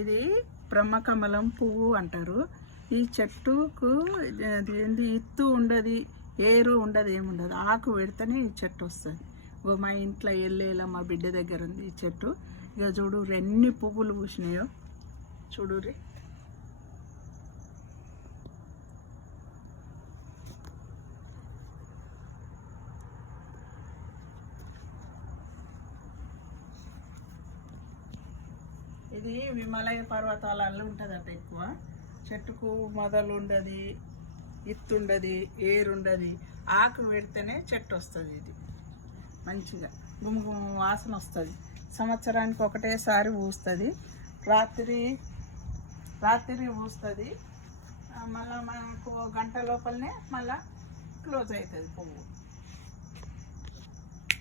ఇది బ్రహ్మకమలం పువ్వు అంటారు. ఈ చెట్టుకు ఏంది ఇత్తు ఉండదు, ఏరు ఉండదు, ఏముండదు. ఆకు పెడితేనే ఈ చెట్టు వస్తుంది. మా ఇంట్లో ఎల్లేలా మా బిడ్డ దగ్గర ఉంది ఈ చెట్టు. ఇక చూడు ఎన్ని పువ్వులు పూసినాయో చూడుర్రి. ఇది హిమాలయ పర్వతాలలో ఉంటుందట ఎక్కువ. చెట్టుకు మొదలు ఉండదు, ఇత్తు ఉండదు, ఏరు ఉండదు. ఆకు పెడితేనే చెట్టు వస్తుంది. ఇది మంచిగా గుమగుమ వాసన వస్తుంది. సంవత్సరానికి ఒకటేసారి పూస్తుంది. రాత్రి పూస్తుంది. మళ్ళీ మనకు గంట లోపలనే మళ్ళీ క్లోజ్ అవుతుంది పువ్వు.